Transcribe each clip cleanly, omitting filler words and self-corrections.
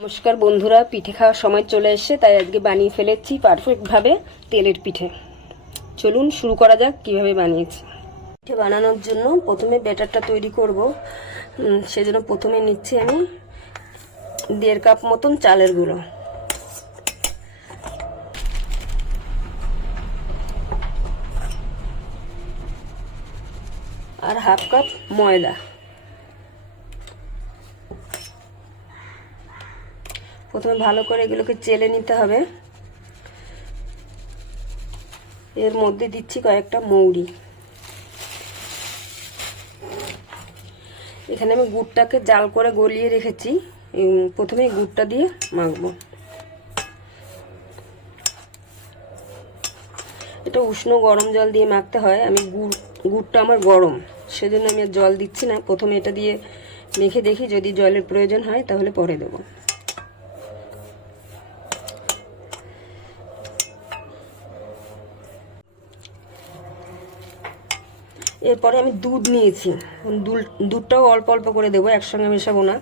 নমস্কার বন্ধুরা, পিঠে খাওয়ার সময় চলে এসেছে, তাই আজকে বানিয়ে ফেলেছি পারফেক্টভাবে তেলের পিঠে। চলুন শুরু করা যাক কিভাবে বানিয়েছি। পিঠে বানানোর জন্য প্রথমে ব্যাটারটা তৈরি করব। সেজন্য প্রথমে নিচ্ছি আমি 1.5 কাপ মতন চালের গুঁড়ো, আর 1/2 কাপ ময়দা। প্রথমে ভালো করে এগুলোকে চেলে নিতে হবে। এর মধ্যে দিচ্ছি কয়েকটা মৌরি। এখানে আমি গুড়টাকে জাল করে গলিয়ে রেখেছি। প্রথমে গুড়টা দিয়ে মাখবো। এটা উষ্ণ গরম জল দিয়ে মাখতে হয়। আমি গুড়টা আমার গরম, সেজন্য আমি আর জল দিচ্ছি না। প্রথমে এটা দিয়ে মেখে দেখি, যদি জলের প্রয়োজন হয় তাহলে পরে দেবো। এরপরে আমি দুধ নিয়েছি। দুধটাও অল্প অল্প করে দেবো, একসঙ্গে মেশাবো না।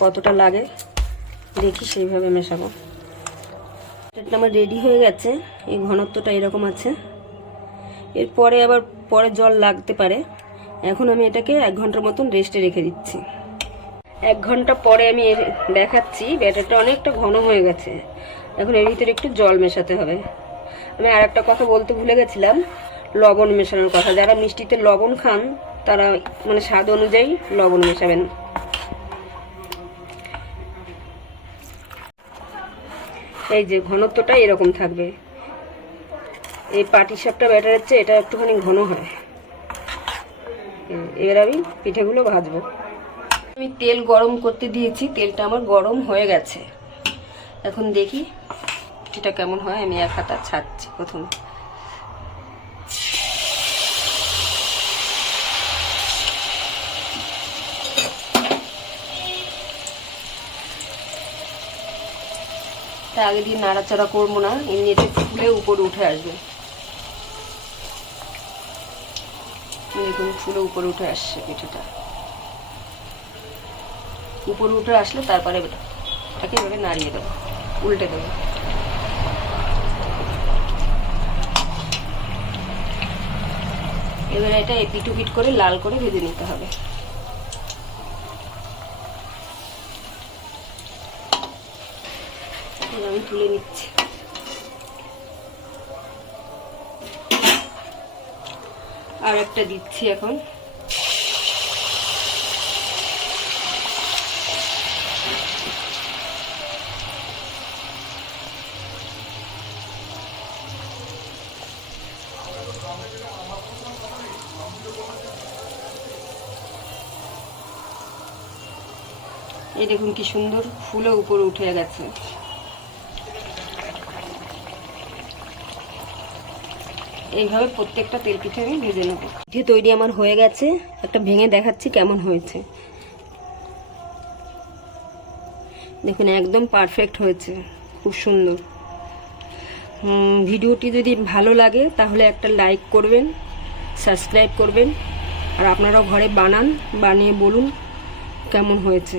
কতটা লাগে দেখি সেইভাবে মেশাবো। এটা আমার রেডি হয়ে গেছে। এই ঘনত্বটা এরকম আছে। এরপরে আবার পরে জল লাগতে পারে। এখন আমি এটাকে 1 ঘন্টার মতন রেস্টে রেখে দিচ্ছি। 1 ঘন্টা পরে আমি দেখাচ্ছি, ব্যাটারটা অনেকটা ঘন হয়ে গেছে। এখন এর ভিতরে একটু জল মেশাতে হবে। আমি আর একটা কথা বলতে ভুলে গেছিলাম, লবণ মেশানোর কথা। যারা মিষ্টিতে লবণ খান তারা মানে স্বাদ অনুযায়ী লবণ মেশাবেন। এই যে ঘনত্বটা এরকম থাকবে। এই পাটিসাপটা ব্যাটারের চেয়ে এটা একটুখানি ঘন হয়। এবার আমি পিঠেগুলো ভাজবো। আমি তেল গরম করতে দিয়েছি, তেলটা আমার গরম হয়ে গেছে। এখন দেখি এটা কেমন হয়। আমি 1 হাতা ছাড়ছি প্রথমে। আগে দিয়ে নাড়াচাড়া করবো না, এমনি এটা ফুলে উপরে উঠে আসবে। দেখুন ফুলে উপরে উঠে আসছে পিঠেটা। উপরে উঠে আসলে তারপরে এটাকে এভাবে নাড়িয়ে দেবো, উল্টে দেবো। এবারে এটা এপিট ওপিট করে লাল করে ভেজে নিতে হবে। আমি তুলে নিচ্ছি। আর একটা দিচ্ছি এখন। এই দেখুন কি সুন্দর ফুলে উপরে উঠে গেছে। এইভাবে প্রত্যেকটা তেল পিঠে আমি ভেজে নেব। পিঠে তৈরি আমার হয়ে গেছে। একটা ভেঙে দেখাচ্ছি কেমন হয়েছে। দেখুন একদম পারফেক্ট হয়েছে, খুব সুন্দর। ভিডিওটি যদি ভালো লাগে তাহলে একটা লাইক করবেন, সাবস্ক্রাইব করবেন। আর আপনারাও ঘরে বানান, বানিয়ে বলুন কেমন হয়েছে।